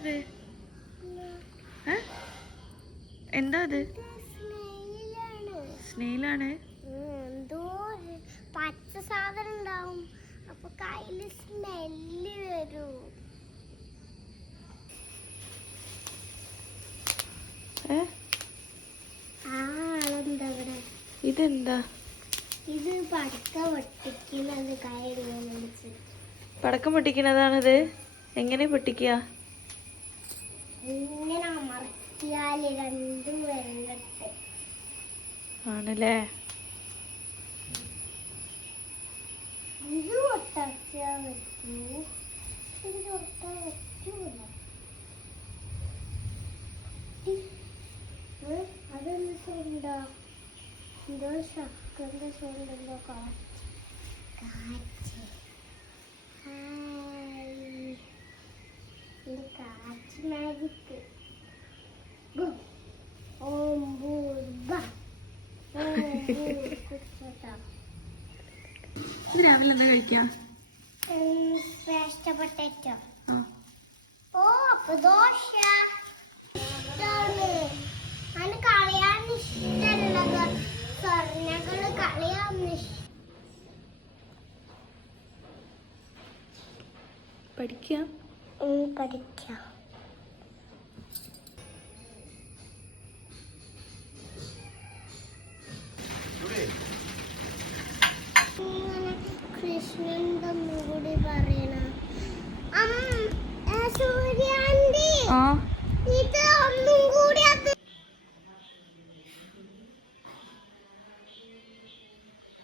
അത്? എന്താ അത്? സ്നെയിലാണ്. എന്തോ പച്ച സാധനം ഉണ്ടാവും, അപ്പൊ കയ്യില് സ്മെല്ല് വരൂ. ഇതെന്താ? ഇത് പടക്കം പൊട്ടിക്കുന്നത്. പടക്കം പൊട്ടിക്കുന്നതാണിത്. എങ്ങനെ പൊട്ടിക്കുക? ഇങ്ങനെ അമർത്തിയാല് രണ്ടും വെള്ളത്തെ ആണല്ലേ. ഇത് പൊട്ടാൻ പറ്റൂ, ഇത് പൊട്ടാൻ പറ്റൂല. അതൊന്നും സൗണ്ടാ, എന്തോ ശക്കറിന്റെ സൗണ്ട്, എന്തോ കാറ്റ്. കാറ്റ് മാജിക്. രാവിലെ എന്താ കഴിക്കാം? പൊട്ടാറ്റോ. ഓ, അപ്പൊ ദോശ. അതിന് കളയാൻ ഇഷ്ടമുള്ളത് സ്വർണ്ണകള് കളയാൻ പഠിക്കാം. പഠിക്കാം. കൃഷ്ണന്റെ ഒന്നും കൂടി പറയാം.